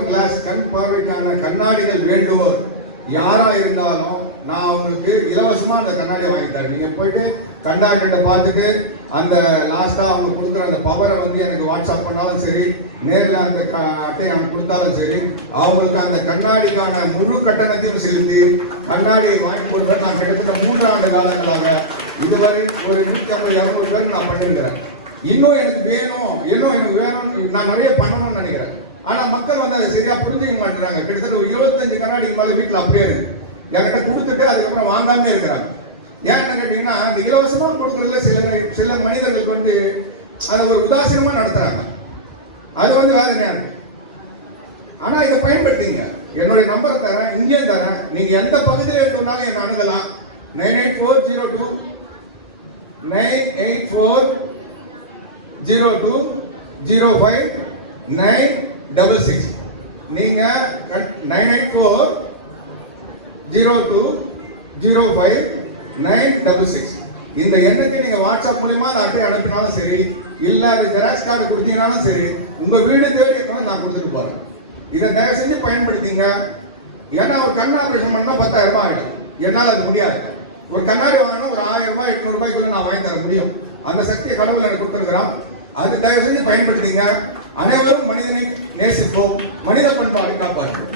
Power class கண் பார்வைக்கான கண்ணாடிகள் வேண்டுவோர் யாரா இருந்தாலும் நான் அவங்களுக்கு இலவசமா அந்த கண்ணாடியை வாங்கி தரேன். நீங்க போயிட்டு கண்டாக்டர்கிட்ட பார்த்துட்டு அந்த லாஸ்டா அவங்க கொடுக்குற அந்த பவரை வந்து எனக்கு வாட்ஸ்அப் பண்ணாலும் சரி, நேரில் அந்த அட்டையை அவங்க கொடுத்தாலும் சரி, அவங்களுக்கு அந்த கண்ணாடிக்கான முழு கட்டணத்தையும் செலுத்தி கண்ணாடியை வாங்கி கொடுப்பேன். நான் கிட்டத்தட்ட 3 ஆண்டு காலங்களாக இதுவரை ஒரு 150-200 பேருக்கு நான் பண்ணிருக்கிறேன். இன்னும் எனக்கு வேணும், நான் நிறைய பண்ணணும்னு நினைக்கிறேன். ஆனா மக்கள் வந்து அதை சரியா புரிஞ்சுக்க மாட்டேறாங்க. கிட்டத்தட்ட ஒரு 25 கண்ணாடிக்கு மேல வீட்டுல அப்படியே இருக்கு. என்கிட்ட கொடுத்துட்டு அதுக்கப்புறம் வாங்காம இருக்கிறாங்க. ஏன்னு கேட்டீங்கன்னா இந்த இலவசமா கொடுக்கறதுல சில மனிதர்களுக்கு வந்து அதை ஒரு உதாசீனமா நடத்துறாங்க. அது வந்து வேதனையா இருக்கு. ஆனா இதை பயன்படுத்திங்க. என்னுடைய நம்பரை தரேன், இங்கே தரேன். நீங்க எந்த பகுதியில் இருக்கனாலும் என்ன அணுகலாம். 98402 984020596. நீங்க 984020596 இந்த எண்ணுக்கு நீங்க வாட்ஸ்அப் மூலமா அட்டை அனுப்பினாலும் சரி, இல்ல அது ஜெராக்ஸ் கார்டு கொடுத்தீங்கன்னாலும் சரி, உங்க வீடு தேடி நான் கொடுத்துட்டு போறேன். இதை தயவு செஞ்சு பயன்படுத்திங்க. ஏன்னா ஒரு கண் ஆபரேஷன் பண்ணா 10,000 ரூபாய் ஆயிடும். என்னால் அது முடியாது. ஒரு கண்ணாடி வாங்கணும் ஒரு 1000 ரூபாய் 800 ரூபாய்க்குள்ள நான் வாங்கி தர முடியும். அந்த சக்தியை கடவுள் எனக்கு கொடுத்திருக்கிறான். அது தயவு செஞ்சு பயன்படுத்திங்க. அனைவரும் மனிதனை நேசிப்போம், மனித பண்பாடு காப்பாற்றுவோம்.